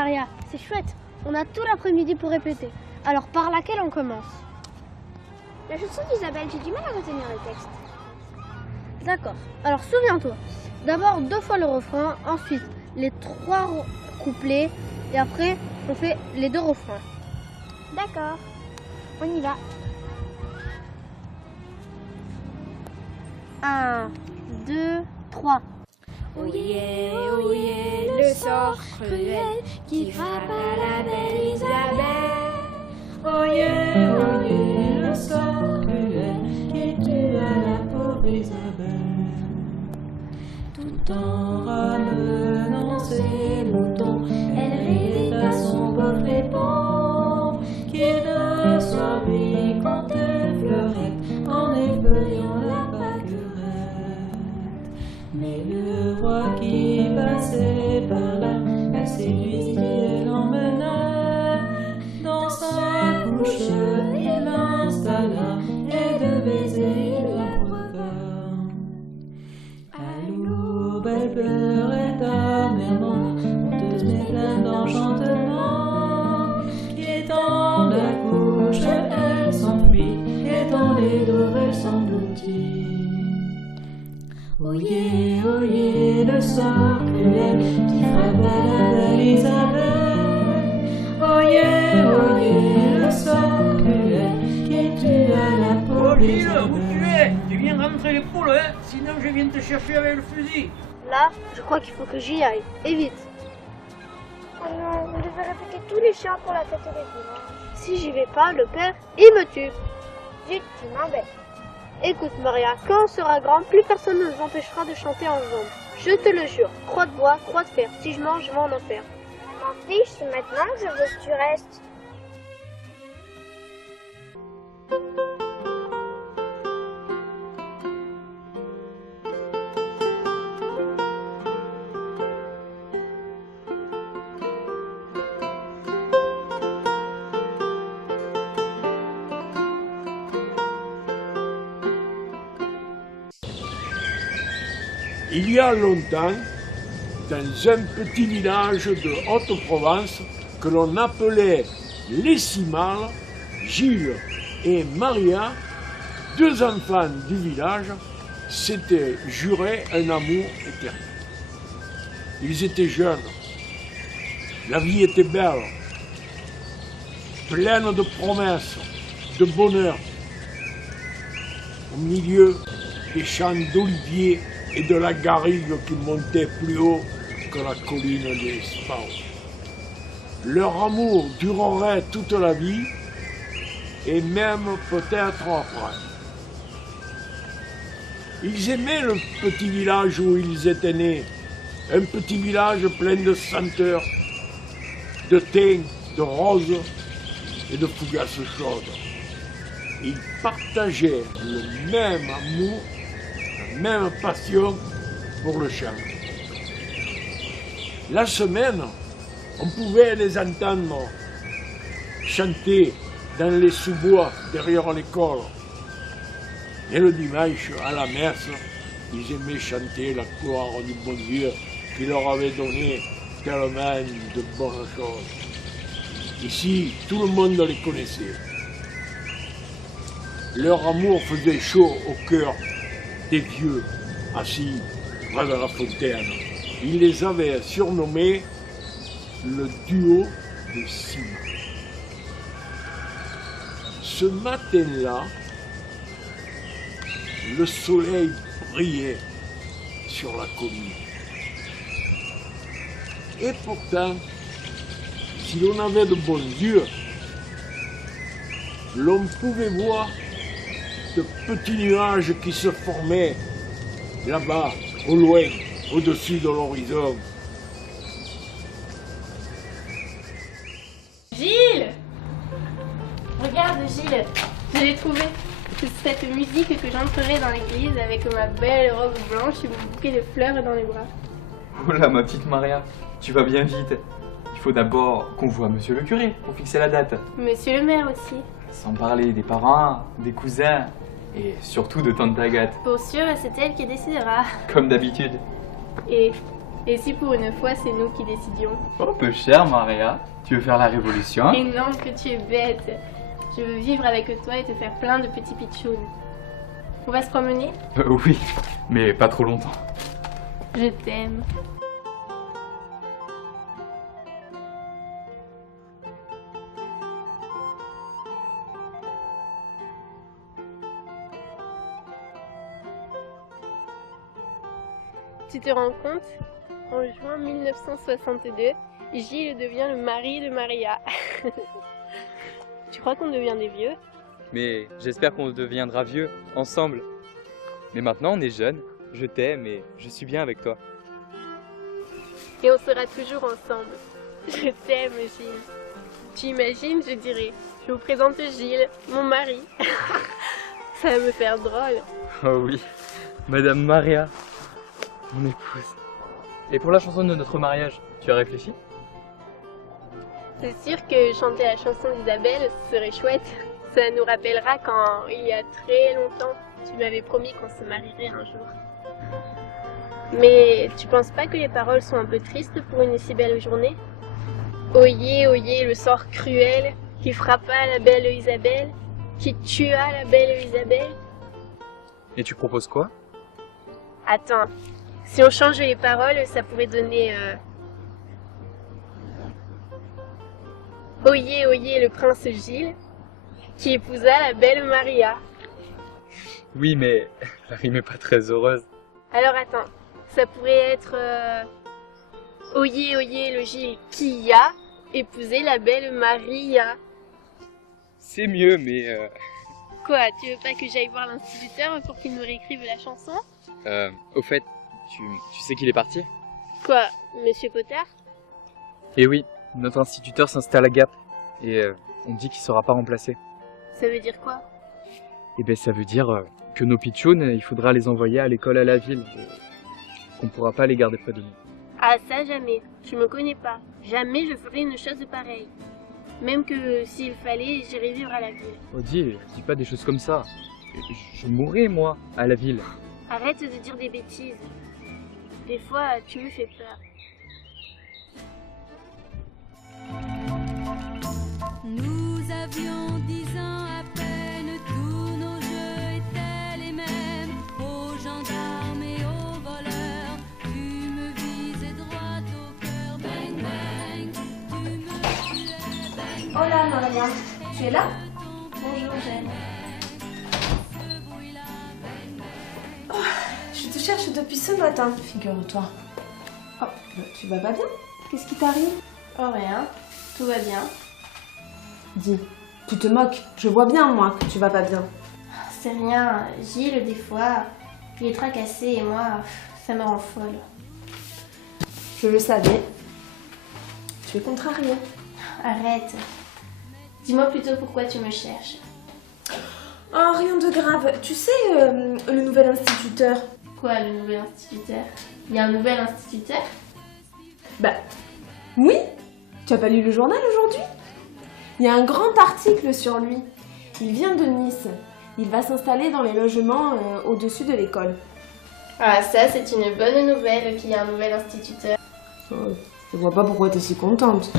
Maria, c'est chouette. On a tout l'après-midi pour répéter. Alors par laquelle on commence? La chanson d'Isabelle, j'ai du mal à retenir le texte. D'accord. Alors souviens-toi. D'abord 2 fois le refrain, ensuite les 3 couplets et après on fait les 2 refrains. D'accord, on y va. 1, 2, 3. Oyez, oyez, le sort cruel qui frappe à la belle Isabelle. Oyez, oyez, le sort cruel qui tue à la pauvre Isabelle. Tout en ramenant ses moutons, elle rit à son beau frépon, qui ne survit qu'en des fleurettes, en effeuillant la pâquerette. Mais le roi qui passait par là, la séduisit et l'emmena dans sa couche, il l'installa et de baisers il la breva. Allô, belle pleurette amèrement, honteuse mais pleine d'enchantement, qui dans la couche elle s'enfuit et dans les dos elle s'engloutit. Oyez, oyez, le sort cruel qui frappe à la belle Isabelle. Oyez, oyez, le sort cruel qui tue à la pauvre Isabelle. Où tu es? Tu viens rentrer les poules, hein? Sinon je viens te chercher avec le fusil. Là, je crois qu'il faut que j'y aille. Et vite. Oh non, on devait répéter tous les chants pour la fête des dimanches. Si j'y vais pas, le père, il me tue. Zut, tu m'embêtes. Écoute Maria, quand on sera grand, plus personne ne nous empêchera de chanter ensemble. Je te le jure, croix de bois, croix de fer. Si je mange, je vais en enfer. M'en fiche, c'est maintenant que je veux que tu restes. Il y a longtemps, dans un petit village de Haute-Provence que l'on appelait Les Cimales, Gilles et Maria, 2 enfants du village, s'étaient juré un amour éternel. Ils étaient jeunes, la vie était belle, pleine de promesses, de bonheur. Au milieu des champs d'oliviers et de la garrigue qui montait plus haut que la colline des Spao. Leur amour durerait toute la vie et même peut-être après. Ils aimaient le petit village où ils étaient nés, un petit village plein de senteurs, de thym, de roses et de fougasses chaudes. Ils partageaient le même amour, la même passion pour le chant. La semaine, on pouvait les entendre chanter dans les sous-bois derrière l'école. Et le dimanche, à la messe, ils aimaient chanter la gloire du bon Dieu qui leur avait donné tellement de bonnes choses. Ici, tout le monde les connaissait. Leur amour faisait chaud au cœur des vieux assis près de la fontaine. Ils les avaient surnommés le duo des cimes. Ce matin-là, le soleil brillait sur la colline. Et pourtant, si l'on avait de bons yeux, l'on pouvait voir de petits nuages qui se formaient là-bas, au loin, au-dessus de l'horizon. Gilles! Regarde Gilles, je l'ai trouvé. C'est cette musique que j'entrerai dans l'église avec ma belle robe blanche et mon bouquet de fleurs dans les bras. Oh là, ma petite Maria, tu vas bien vite. Il faut d'abord qu'on voit monsieur le curé pour fixer la date. Monsieur le maire aussi. Sans parler des parents, des cousins et surtout de tante Agathe. Pour sûr, c'est elle qui décidera. Comme d'habitude. Et Et si pour une fois c'est nous qui décidions? Oh, peu cher, Maria. Tu veux faire la révolution, hein? Et non, que tu es bête. Je veux vivre avec toi et te faire plein de petits pitchouns. On va se promener? Oui, mais pas trop longtemps. Je t'aime. Tu te rends compte? En juin 1962, Gilles devient le mari de Maria. Tu crois qu'on devient des vieux? Mais j'espère qu'on deviendra vieux, ensemble. Mais maintenant, on est jeunes. Je t'aime et je suis bien avec toi. Et on sera toujours ensemble. Je t'aime, Gilles. Tu imagines, je dirais, je vous présente Gilles, mon mari. Ça va me faire drôle. Oh oui, Madame Maria, mon épouse. Et pour la chanson de notre mariage, tu as réfléchi? C'est sûr que chanter la chanson d'Isabelle serait chouette. Ça nous rappellera quand, il y a très longtemps, tu m'avais promis qu'on se marierait un jour. Mais tu penses pas que les paroles sont un peu tristes pour une si belle journée? Oyez, oyez le sort cruel qui frappa la belle Isabelle, qui tua la belle Isabelle. Et tu proposes quoi? Attends, si on change les paroles, ça pourrait donner... Oyez, oyez le prince Gilles, qui épousa la belle Maria. Oui, mais la rime est pas très heureuse. Alors attends, ça pourrait être... Oyez, oyez le Gilles qui a épousé la belle Maria. C'est mieux, mais... Quoi, tu veux pas que j'aille voir l'instituteur pour qu'il nous réécrive la chanson? Au fait, tu sais qu'il est parti? Quoi, Monsieur Potard? Eh oui, notre instituteur s'installe à Gap. Et on dit qu'il sera pas remplacé. Ça veut dire quoi? Eh ben ça veut dire que nos pitchouns, il faudra les envoyer à l'école à la ville. Qu'on pourra pas les garder près de nous. Ah ça jamais, tu me connais pas. Jamais je ferai une chose pareille. Même que s'il fallait, j'irais vivre à la ville. Oh dis pas des choses comme ça. Je mourrai moi, à la ville. Arrête de dire des bêtises. Des fois, tu me fais peur. Nous avions 10 ans à peine, tous nos jeux étaient les mêmes. Aux gendarmes et aux voleurs, tu me visais droit au cœur. Bang bang, tu me tuais. Bang. Oh là, Maria, tu es là? Bonjour Jeanne. Je te cherche depuis ce matin, figure-toi. Oh, tu vas pas bien? Qu'est-ce qui t'arrive? Oh rien, tout va bien. Dis, tu te moques, je vois bien moi que tu vas pas bien. C'est rien, Gilles des fois, il est tracassé et moi, ça me rend folle. Je le savais. Tu es contrariée. Arrête. Dis-moi plutôt pourquoi tu me cherches. Oh, rien de grave. Tu sais, le nouvel instituteur? Quoi, le nouvel instituteur? Il y a un nouvel instituteur? Bah, oui. Tu as pas lu le journal aujourd'hui? Il y a un grand article sur lui. Il vient de Nice. Il va s'installer dans les logements au-dessus de l'école. Ah, ça, c'est une bonne nouvelle qu'il y a un nouvel instituteur. Oh, je vois pas pourquoi t'es si contente.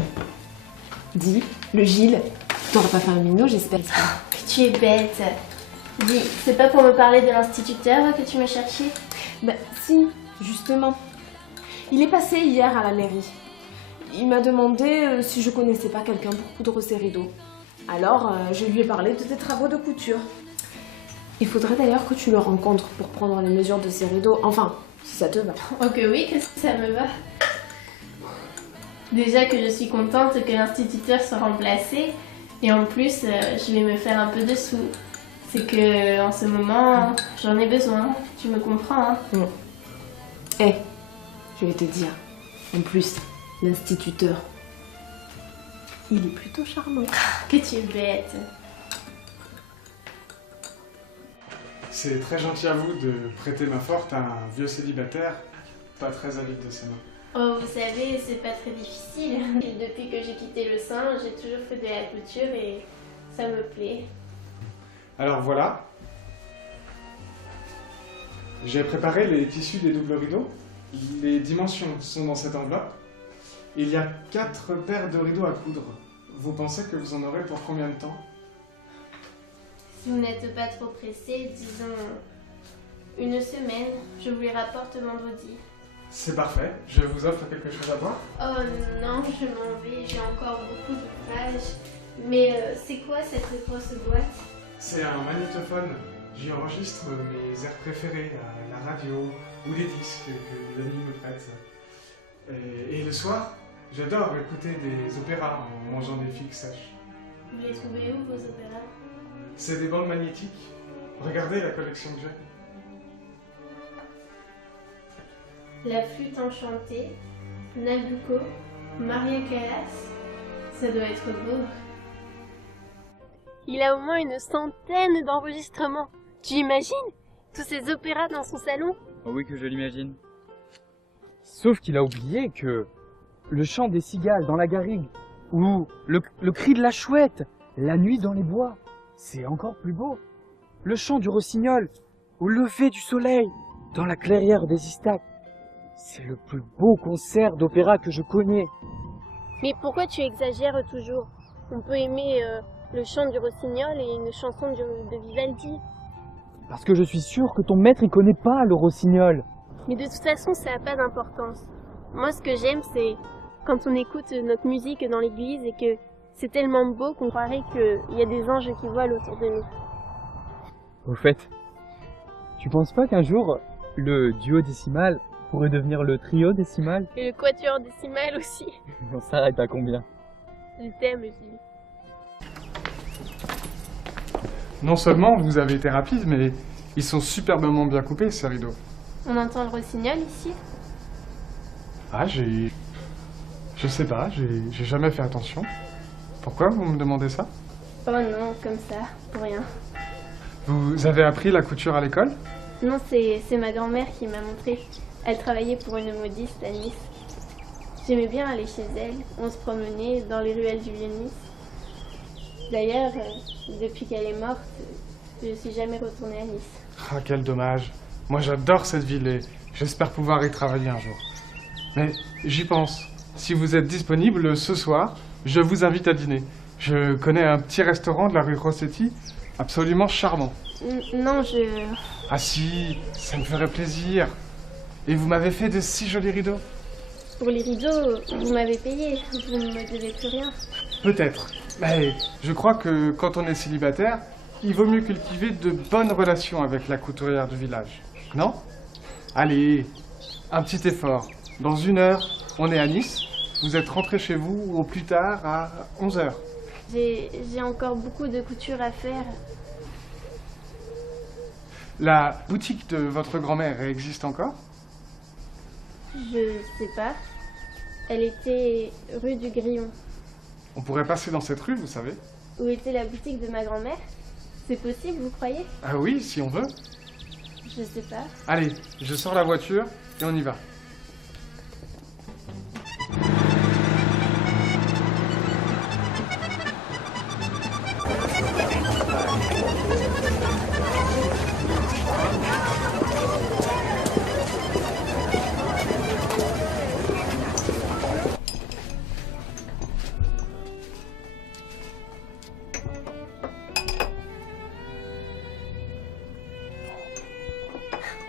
Dis, le Gilles, t'auras pas fait un minot, j'espère. Tu es bête. Dis, c'est pas pour me parler de l'instituteur que tu me cherchais? Bah si, justement. Il est passé hier à la mairie. Il m'a demandé si je connaissais pas quelqu'un pour coudre ses rideaux. Alors, je lui ai parlé de tes travaux de couture. Il faudrait d'ailleurs que tu le rencontres pour prendre les mesures de ses rideaux. Enfin, si ça te va. Oh que oui, que ça me va. Déjà que je suis contente que l'instituteur soit remplacé. Et en plus, je vais me faire un peu de sous. C'est que en ce moment, j'en ai besoin. Tu me comprends, hein? Eh, je vais te dire. En plus, l'instituteur, il est plutôt charmant. Que tu es bête. C'est très gentil à vous de prêter main forte à un vieux célibataire, pas très avide de ses mains. Oh, vous savez, c'est pas très difficile. Depuis que j'ai quitté le sein, j'ai toujours fait de la couture et ça me plaît. Alors voilà. J'ai préparé les tissus des doubles rideaux. Les dimensions sont dans cette enveloppe. Il y a 4 paires de rideaux à coudre. Vous pensez que vous en aurez pour combien de temps? Si vous n'êtes pas trop pressé, disons 1 semaine. Je vous les rapporte vendredi. C'est parfait. Je vous offre quelque chose à boire? Oh non, je m'en vais, j'ai encore beaucoup d'ouvrages. Mais c'est quoi cette grosse boîte? C'est un magnétophone. J'y enregistre mes airs préférés à la radio ou les disques que les amis me prêtent. Et le soir, j'adore écouter des opéras en mangeant des figues sèches. Vous les trouvez où, vos opéras? C'est des bandes magnétiques. Regardez la collection que j'ai. La flûte enchantée, Nabucco, Maria Callas, ça doit être beau. Il a au moins une centaine d'enregistrements. Tu imagines? Tous ces opéras dans son salon? Oh oui que je l'imagine. Sauf qu'il a oublié que le chant des cigales dans la garrigue, ou le cri de la chouette, la nuit dans les bois, c'est encore plus beau. Le chant du rossignol, au lever du soleil, dans la clairière des Istacs, c'est le plus beau concert d'opéra que je connais. Mais pourquoi tu exagères toujours? On peut aimer le chant du rossignol et une chanson de Vivaldi. Parce que je suis sûr que ton maître il connaît pas le rossignol. Mais de toute façon, ça n'a pas d'importance. Moi, ce que j'aime, c'est quand on écoute notre musique dans l'église et que c'est tellement beau qu'on croirait qu'il y a des anges qui volent autour de nous. Au fait, tu penses pas qu'un jour, le duo décimal pourrait devenir le trio décimal? Et le quatuor décimal aussi. On s'arrête à combien? Je t'aime, Gilles. Non seulement vous avez été rapide, mais ils sont superbement bien coupés, ces rideaux. On entend le rossignol ici? Ah, je sais pas, j'ai jamais fait attention. Pourquoi vous me demandez ça? Oh non, comme ça, pour rien. Vous avez appris la couture à l'école? Non, c'est ma grand-mère qui m'a montré. Elle travaillait pour une modiste à Nice. J'aimais bien aller chez elle. On se promenait dans les ruelles du Vieux-Nice. D'ailleurs, depuis qu'elle est morte, je suis jamais retournée à Nice. Ah, quel dommage. Moi, j'adore cette ville et j'espère pouvoir y travailler un jour. Mais j'y pense. Si vous êtes disponible ce soir, je vous invite à dîner. Je connais un petit restaurant de la rue Rossetti, absolument charmant. Non, Ah si, ça me ferait plaisir. Et vous m'avez fait de si jolis rideaux. Pour les rideaux, vous m'avez payé. Vous ne me devez plus rien. Peut-être. Mais je crois que quand on est célibataire, il vaut mieux cultiver de bonnes relations avec la couturière du village. Non? Allez, un petit effort. Dans 1 heure, on est à Nice. Vous êtes rentré chez vous au plus tard à 11 h. J'ai encore beaucoup de couture à faire. La boutique de votre grand-mère existe encore? Je sais pas. Elle était rue du Grillon. On pourrait passer dans cette rue, vous savez. Où était la boutique de ma grand-mère? C'est possible, vous croyez? Ah oui, si on veut. Je sais pas. Allez, je sors la voiture et on y va.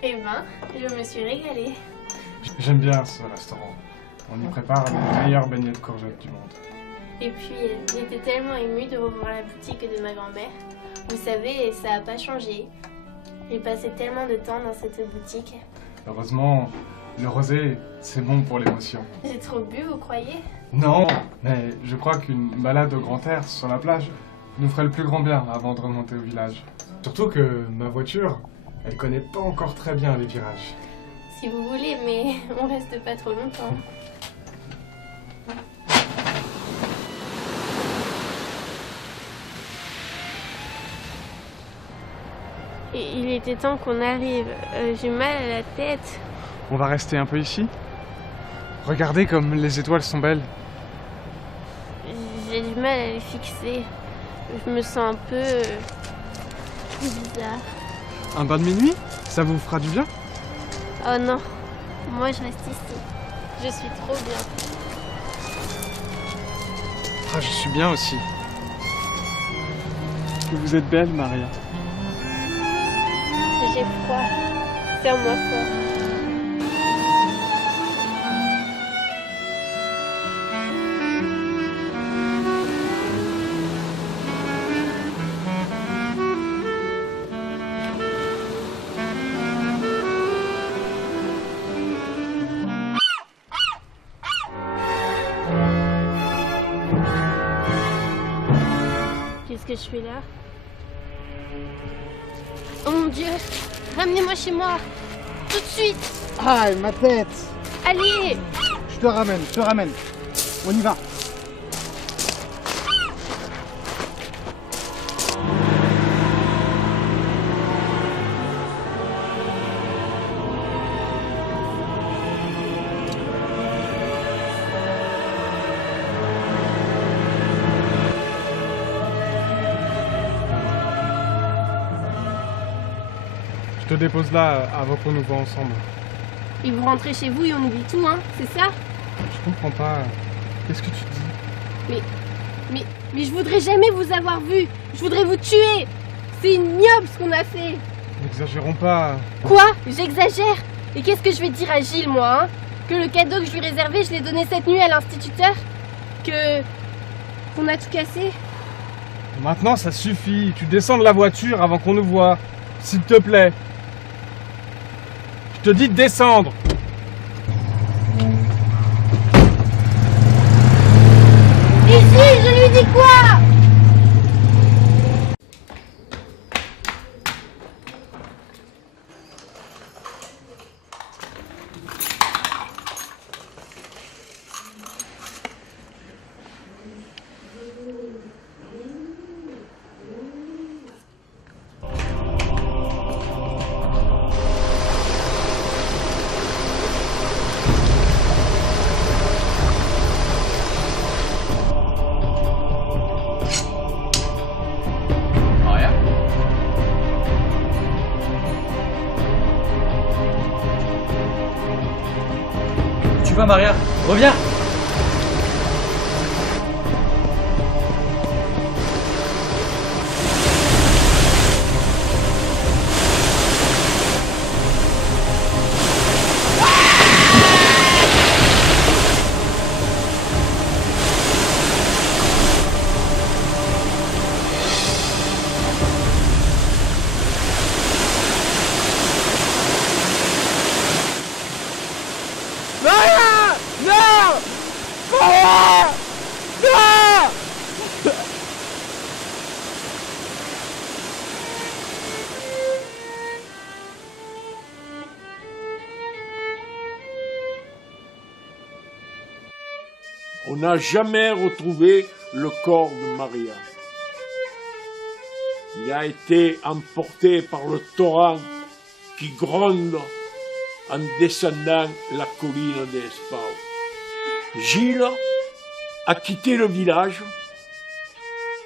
Eh ben, je me suis régalée. J'aime bien ce restaurant. On y prépare les meilleurs beignets de courgettes du monde. Et puis, j'étais tellement émue de revoir la boutique de ma grand-mère. Vous savez, ça n'a pas changé. J'ai passé tellement de temps dans cette boutique. Heureusement, le rosé, c'est bon pour l'émotion. J'ai trop bu, vous croyez? Non, mais je crois qu'une balade au grand air sur la plage nous ferait le plus grand bien avant de remonter au village. Surtout que ma voiture, elle connaît pas encore très bien les virages. Si vous voulez, mais on reste pas trop longtemps. Et il était temps qu'on arrive. J'ai mal à la tête. On va rester un peu ici. Regardez comme les étoiles sont belles. J'ai du mal à les fixer. Je me sens un peu bizarre. Un bain de minuit, ça vous fera du bien? Oh non, Moi, je reste ici. Je suis trop bien. Ah, je suis bien aussi. Vous êtes belle, Maria. J'ai froid. Serre-moi fort. Qu'est-ce que je fais là? Oh mon Dieu! Ramenez-moi chez moi! Tout de suite! Aïe, ma tête! Allez! Je te ramène. On y va. Je te dépose là avant qu'on nous voit ensemble. Et vous rentrez chez vous et on oublie tout, hein? C'est ça? Je comprends pas. Qu'est-ce que tu dis? Mais je voudrais jamais vous avoir vu! Je voudrais vous tuer! C'est ignoble ce qu'on a fait! N'exagérons pas. Quoi? J'exagère? Et qu'est-ce que je vais dire à Gilles, moi, hein? Que le cadeau que je lui réservais, je l'ai donné cette nuit à l'instituteur? Qu'on a tout cassé? Maintenant, ça suffit. Tu descends de la voiture avant qu'on nous voie. S'il te plaît. Je te dis de descendre. Et Gilles, je lui dis quoi? Tu vas, Maria? Reviens! On n'a jamais retrouvé le corps de Maria. Il a été emporté par le torrent qui gronde en descendant la colline des Spaux. Gilles a quitté le village.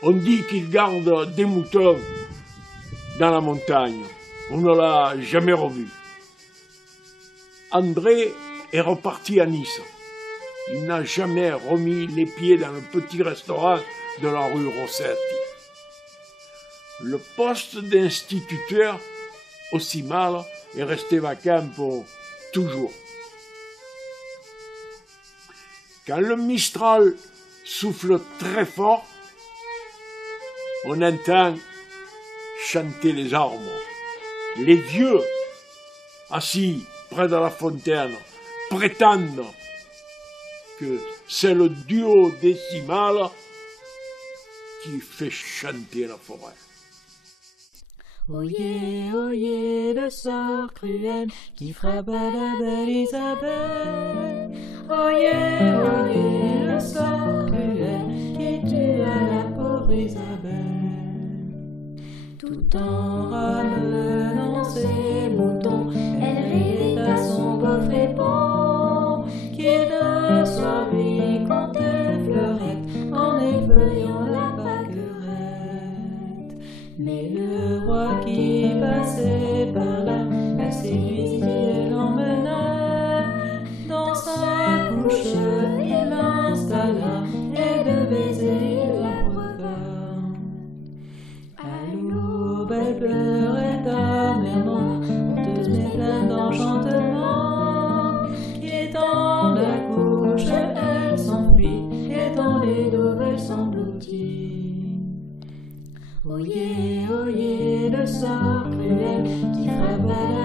On dit qu'il garde des moutons dans la montagne. On ne l'a jamais revu. André est reparti à Nice. Il n'a jamais remis les pieds dans le petit restaurant de la rue Rossetti. Le poste d'instituteur aussi mal est resté vacant pour toujours. Quand le Mistral souffle très fort, on entend chanter les arbres. Les vieux, assis près de la fontaine, prétendent que c'est le duo décimal qui fait chanter la forêt. Oyez, le sort cruel qui frappe à la belle Isabelle. Oyez, le sort cruel qui tue à la pauvre Isabelle. Tout en ramenant ses moutons, elle rit à son beau frépon qui de soir lui compte fleurette en effeuillant la pâquerette. Mais le qui passait par là, la séduisit et l'emmena riche, il l'installa, et de baisers il le breva. Allô, belle pleurette amèrement, honteuse mais pleine d'enchantement, qui dans la couche elle s'enfuit, et dans les douves elle s'engloutit. Oyez, oyez le sort cruel qui frappe à